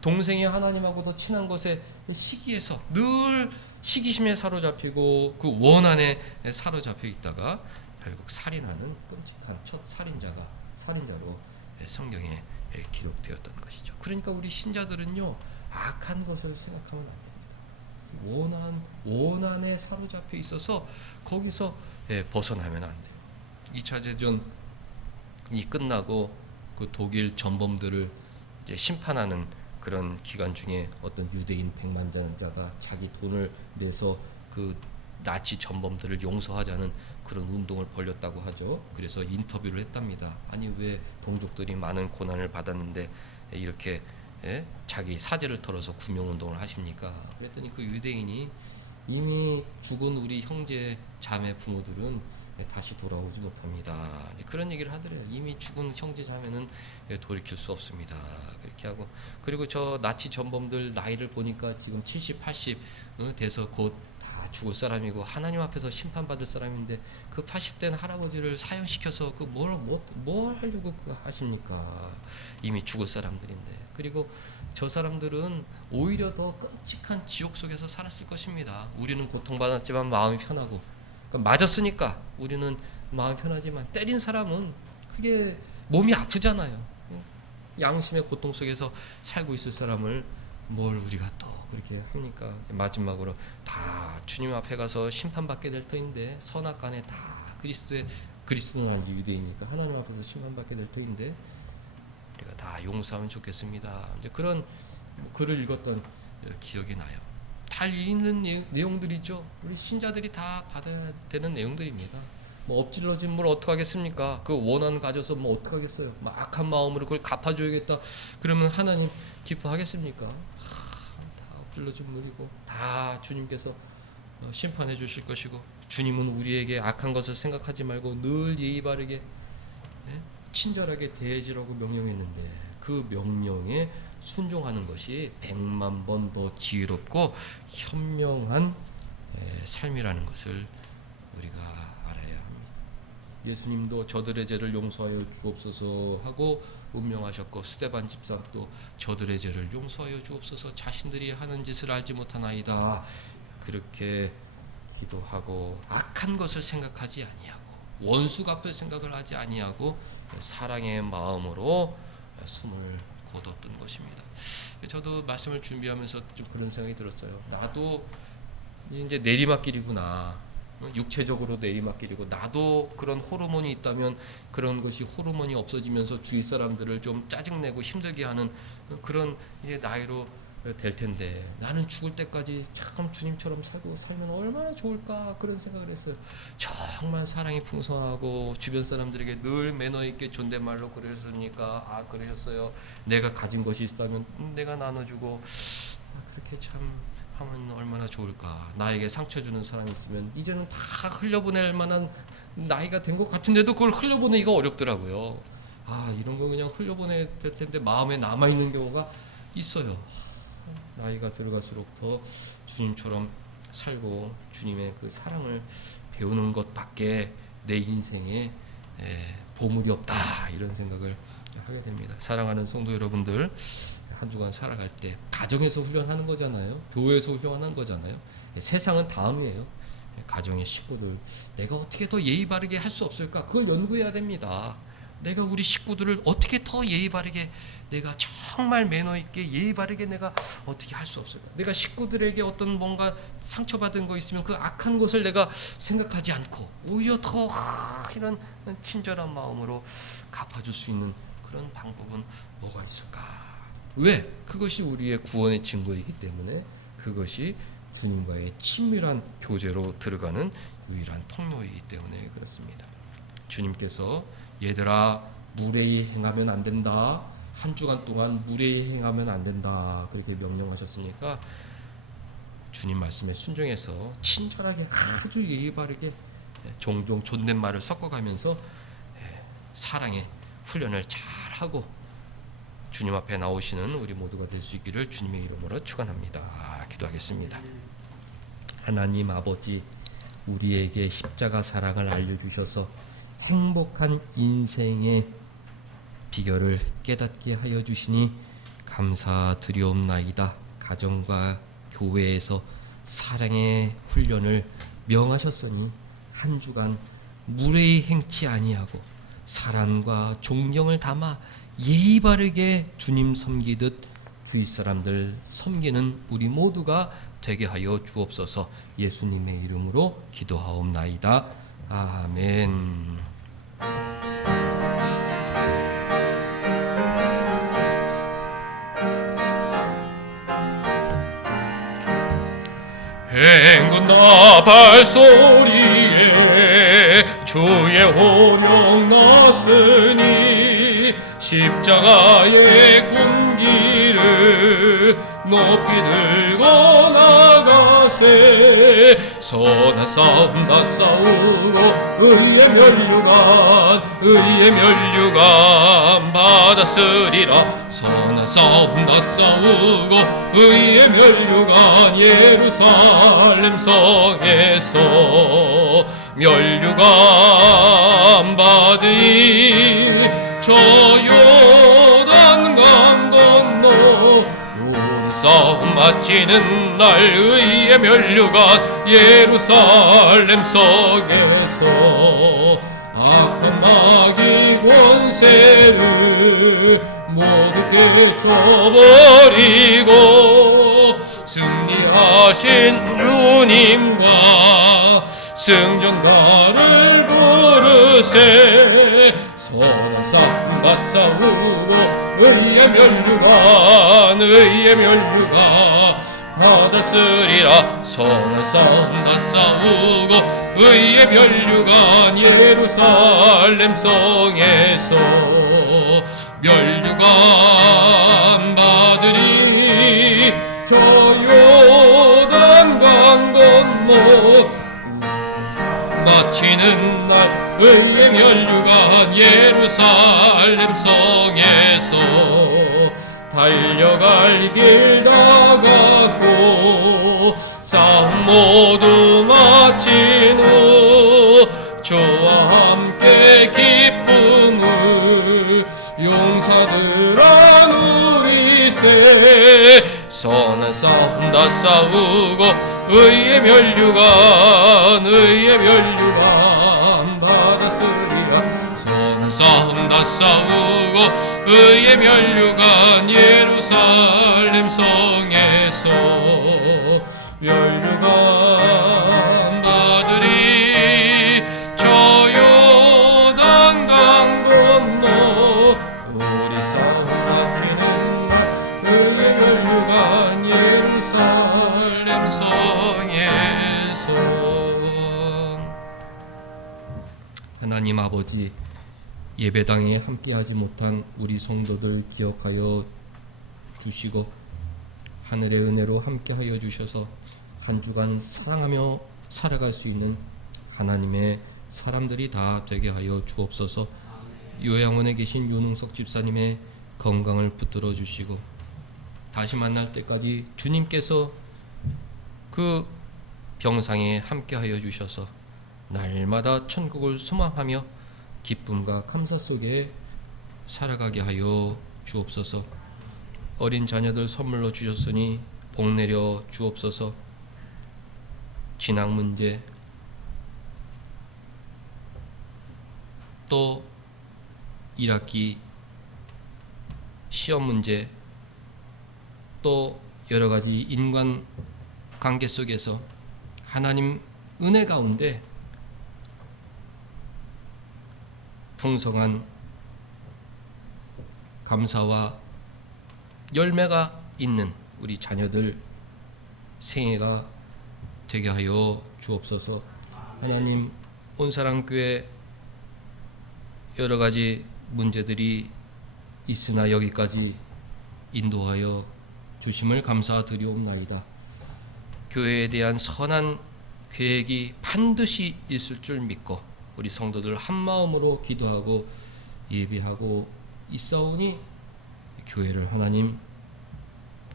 동생이 하나님하고 더 친한 것에 시기해서 늘 시기심에 사로잡히고 그 원한에 사로잡혀 있다가 결국 살인하는 끔찍한 첫 살인자로 성경에 기록되었던 것이죠. 그러니까 우리 신자들은요 악한 것을 생각하면 안 됩니다. 원한에 사로잡혀 있어서 거기서 벗어나면 안 돼요. 2차 대전이 끝나고 그 독일 전범들을 이제 심판하는 그런 기간 중에 어떤 유대인 백만장자가 자기 돈을 내서 그 나치 전범들을 용서하자는 그런 운동을 벌였다고 하죠. 그래서 인터뷰를 했답니다. 아니 왜 동족들이 많은 고난을 받았는데 이렇게 자기 사제를 털어서 구명운동을 하십니까? 그랬더니 그 유대인이 이미 죽은 우리 형제 자매 부모들은 다시 돌아오지 못합니다. 그런 얘기를 하더래요. 이미 죽은 형제 자매는 돌이킬 수 없습니다. 그렇게 하고 그리고 저 나치 전범들 나이를 보니까 지금 70, 80 돼서 곧 다 죽을 사람이고 하나님 앞에서 심판받을 사람인데 그 80된 할아버지를 사형시켜서 그 뭘 하려고 하십니까? 이미 죽을 사람들인데. 그리고 저 사람들은 오히려 더 끔찍한 지옥 속에서 살았을 것입니다. 우리는 고통받았지만 마음이 편하고 그러니까 맞았으니까 우리는 마음이 편하지만 때린 사람은 그게 몸이 아프잖아요. 양심의 고통 속에서 살고 있을 사람을 뭘 우리가 또 그렇게 합니까? 마지막으로 다 주님 앞에 가서 심판받게 될 터인데 선악간에 다 그리스도는 아니지 유대인이니까 하나님 앞에서 심판받게 될 터인데 우리가 다 용서하면 좋겠습니다. 이제 그런 글을 읽었던 기억이 나요. 다 읽는 내용들이죠. 우리 신자들이 다 받아야 되는 내용들입니다. 뭐 엎질러진 물 어떡하겠습니까? 그 원한 가져서 뭐 어떡하겠어요? 막 악한 마음으로 그걸 갚아줘야겠다. 그러면 하나님 기뻐하겠습니까? 다 엎질러진 물이고 다 주님께서 심판해 주실 것이고 주님은 우리에게 악한 것을 생각하지 말고 늘 예의 바르게 친절하게 대해주라고 명령했는데 그 명령에 순종하는 것이 100만 번 더 지혜롭고 현명한 삶이라는 것을 우리가 알아야 합니다. 예수님도 저들의 죄를 용서하여 주옵소서 하고 운명하셨고 스데반 집사도 저들의 죄를 용서하여 주옵소서 자신들이 하는 짓을 알지 못하나이다 그렇게 기도하고 악한 것을 생각하지 아니하고 원수 갚을 생각을 하지 아니하고 사랑의 마음으로 숨을 거뒀던 것입니다. 저도 말씀을 준비하면서 좀 그런 생각이 들었어요. 나도 이제 내리막길이구나. 육체적으로 내리막길이고 나도 그런 호르몬이 있다면 그런 것이 호르몬이 없어지면서 주위 사람들을 좀 짜증내고 힘들게 하는 그런 이제 나이로 될 텐데 나는 죽을 때까지 참 주님처럼 살면 얼마나 좋을까 그런 생각을 했어요. 정말 사랑이 풍성하고 주변 사람들에게 늘 매너 있게 존댓말로 그러셨습니까? 아 그러셨어요. 내가 가진 것이 있다면 내가 나눠주고 그렇게 참 하면 얼마나 좋을까. 나에게 상처 주는 사람이 있으면 이제는 다 흘려보낼 만한 나이가 된 것 같은데도 그걸 흘려보내기가 어렵더라고요. 아 이런 거 그냥 흘려보내야 될 텐데 마음에 남아있는 경우가 있어요. 나이가 들어갈수록 더 주님처럼 살고 주님의 그 사랑을 배우는 것밖에 내 인생에 보물이 없다 이런 생각을 하게 됩니다. 사랑하는 성도 여러분들 한 주간 살아갈 때 가정에서 훈련하는 거잖아요. 교회에서 훈련하는 거잖아요. 세상은 다음이에요. 가정의 식구들 내가 어떻게 더 예의 바르게 할 수 없을까 그걸 연구해야 됩니다. 내가 우리 식구들을 어떻게 더 예의 바르게, 내가 정말 매너 있게 예의 바르게 내가 어떻게 할 수 없을까? 내가 식구들에게 어떤 뭔가 상처받은 거 있으면 그 악한 것을 내가 생각하지 않고 오히려 더 이런 친절한 마음으로 갚아줄 수 있는 그런 방법은 뭐가 있을까? 왜? 그것이 우리의 구원의 증거이기 때문에, 그것이 주님과의 친밀한 교제로 들어가는 유일한 통로이기 때문에 그렇습니다. 주님께서 얘들아 무례히 행하면 안 된다, 한 주간 동안 무례히 행하면 안 된다, 그렇게 명령하셨으니까 주님 말씀에 순종해서 친절하게 아주 예의 바르게 종종 존댓말을 섞어가면서 사랑의 훈련을 잘하고 주님 앞에 나오시는 우리 모두가 될 수 있기를 주님의 이름으로 축원합니다. 기도하겠습니다. 하나님 아버지, 우리에게 십자가 사랑을 알려주셔서 행복한 인생의 비결을 깨닫게 하여 주시니 감사드리옵나이다. 가정과 교회에서 사랑의 훈련을 명하셨으니 한 주간 무례히 행치 아니하고 사랑과 존경을 담아 예의 바르게 주님 섬기듯 주위 사람들 섬기는 우리 모두가 되게 하여 주옵소서. 예수님의 이름으로 기도하옵나이다. 아멘. 행군 나팔 소리에 주의 호령 났으니 십자가의 군기를 높이 들고 나가세. 선한 싸움 다 싸우고 의의 면류관 받았으리라. 선한 싸움 다 싸우고 의의 면류관 예루살렘 성에서 면류관 받으리. 저 요단 강 건너 우리 싸움 마치는 날 의의 면류관 예루살렘 성에서 악한 마귀 권세를 모두 깨쳐버리고 승리하신 주님과 승전가를 부르세. 선한 싸움 다 싸우고 의의 면류관 받았으리라. 선한 싸움 다 싸우고 의의 면류관 예루살렘 성에서 면류관 받으리. 저 요단 강 건너 마치는 날 의의 면류관 예루살렘 성에서 달려갈 길 다 가고 싸움 모두 마친 후 주와 함께 기쁨을 용사들아 누리세. 선한 싸움 다 싸우고 의의 면류관 받았으리라. 선한 싸움 다 싸우고 의의 면류관 예루살렘 성에서 면류관 받으리. 저 요단 강 건너 우리 싸움 막히는 날 의의 면류관 예루살렘 성에서. 하나님 아버지, 예배당에 함께하지 못한 우리 성도들 기억하여 주시고 하늘의 은혜로 함께하여 주셔서 한 주간 사랑하며 살아갈 수 있는 하나님의 사람들이 다 되게 하여 주옵소서. 요양원에 계신 윤웅석 집사님의 건강을 붙들어 주시고 다시 만날 때까지 주님께서 그 병상에 함께하여 주셔서 날마다 천국을 소망하며 기쁨과 감사 속에 살아가게 하여 주옵소서. 어린 자녀들 선물로 주셨으니 복 내려 주옵소서. 진학 문제, 또 1학기 시험 문제, 또 여러 가지 인간 관계 속에서 하나님 은혜 가운데 풍성한 감사와 열매가 있는 우리 자녀들 생애가 되게 하여 주옵소서. 하나님, 온사랑교회 여러 가지 문제들이 있으나 여기까지 인도하여 주심을 감사드리옵나이다. 교회에 대한 선한 계획이 반드시 있을 줄 믿고 우리 성도들 한마음으로 기도하고 예비하고 있사오니 교회를 하나님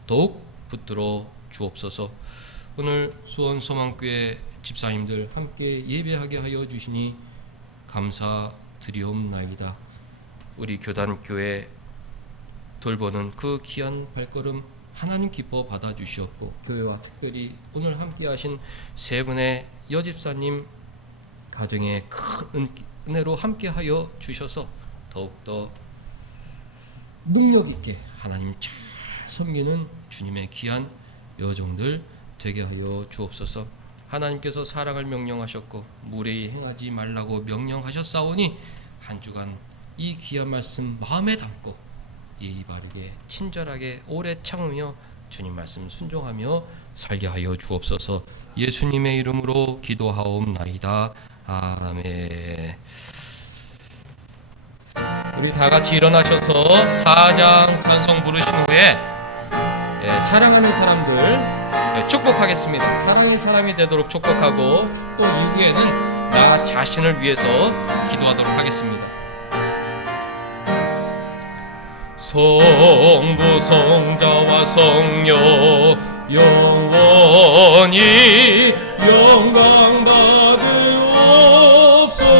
더욱 붙들어 주옵소서. 오늘 수원소망교회 집사님들 함께 예배하게 하여 주시니 감사드리옵나이다. 우리 교단교회 돌보는 그 귀한 발걸음 하나님 기뻐 받아주시옵고, 교회와 특별히 오늘 함께 하신 세 분의 여집사님 가정에 큰 은혜로 함께 하여 주셔서 더욱더 능력 있게 하나님 잘 섬기는 주님의 귀한 여종들 되게 하여 주옵소서. 하나님께서 사랑을 명령하셨고 무례히 행하지 말라고 명령하셨사오니 한 주간 이 귀한 말씀 마음에 담고 예의 바르게 친절하게 오래 참으며 주님 말씀 순종하며 살게 하여 주옵소서. 예수님의 이름으로 기도하옵나이다. 아멘. 우리 다 같이 일어나셔서 사장 찬송 부르신 후에 사랑하는 사람들 축복하겠습니다. 사랑의 사람이 되도록 축복하고 또 이후에는 나 자신을 위해서 기도하도록 하겠습니다. 성부 성자와 성령 영원히 영광 받으옵소서.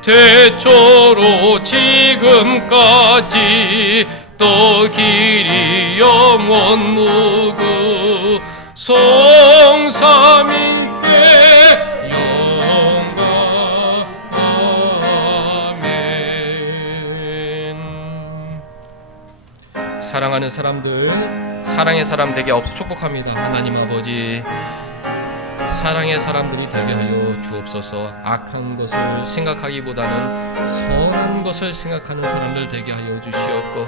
태초로 지금까지 또 길이 영원 무궁 성삼위께 영광. 아멘. 사랑하는 사람들, 사랑의 사람 되게 없어 축복합니다. 하나님 아버지, 사랑의 사람들이 되게 하여 주옵소서. 악한 것을 생각하기보다는 선한 것을 생각하는 사람들 되게 하여 주시옵고,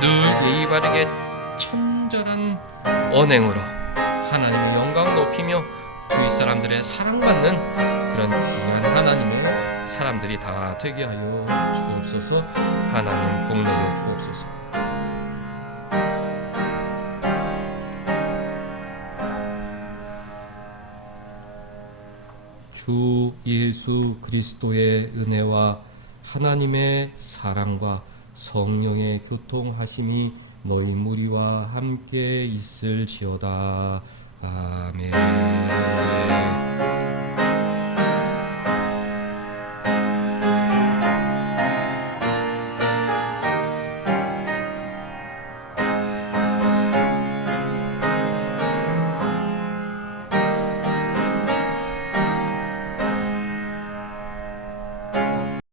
늘 예의 바르게 친절한 언행으로 하나님의 영광 높이며 주위 사람들의 사랑받는 그런 귀한 하나님의 사람들이 다 되게 하여 주옵소서. 하나님 복 내려 주옵소서. 주 예수 그리스도의 은혜와 하나님의 사랑과 성령의 교통하심이 너희 무리와 함께 있을지어다.